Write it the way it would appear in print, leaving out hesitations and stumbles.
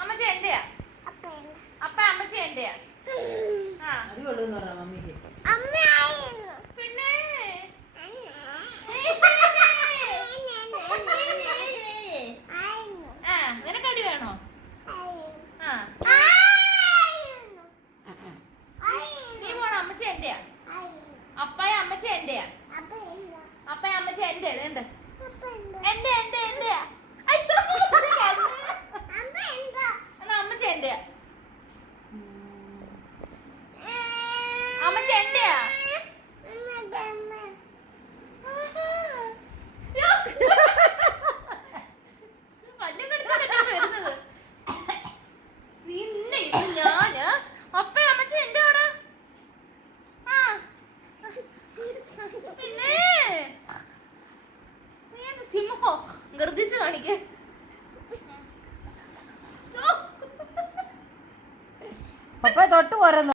അമ്മച്ചി എന്റെയാ? അപ്പ അമ്മച്ചി എന്റെയാ? പിന്നെ നിനക്കടി വേണോ? നീ പോണോ? അമ്മച്ചി എന്റെയാ? അപ്പായ അമ്മച്ചി എന്റെയാ? അപ്പായ അമ്മച്ചി എന്റെ എന്റെ എന്റെ എന്റെ എന്റെയാ? എന്നാ അമ്മച്ചി എന്റെയാ? അമ്മച്ചി എന്റെയാ? പല്ലും കടിച്ചിട്ടാ വരുന്നത്. നിന്നെ ഞാന് അപ്പ അമ്മച്ചി എന്റെ അവിടെ. പിന്നെ നീ എന്ത് സിംഹോ ഗർജിച്ച് കാണിക്കേ? തൊട്ട് പോരുന്നു.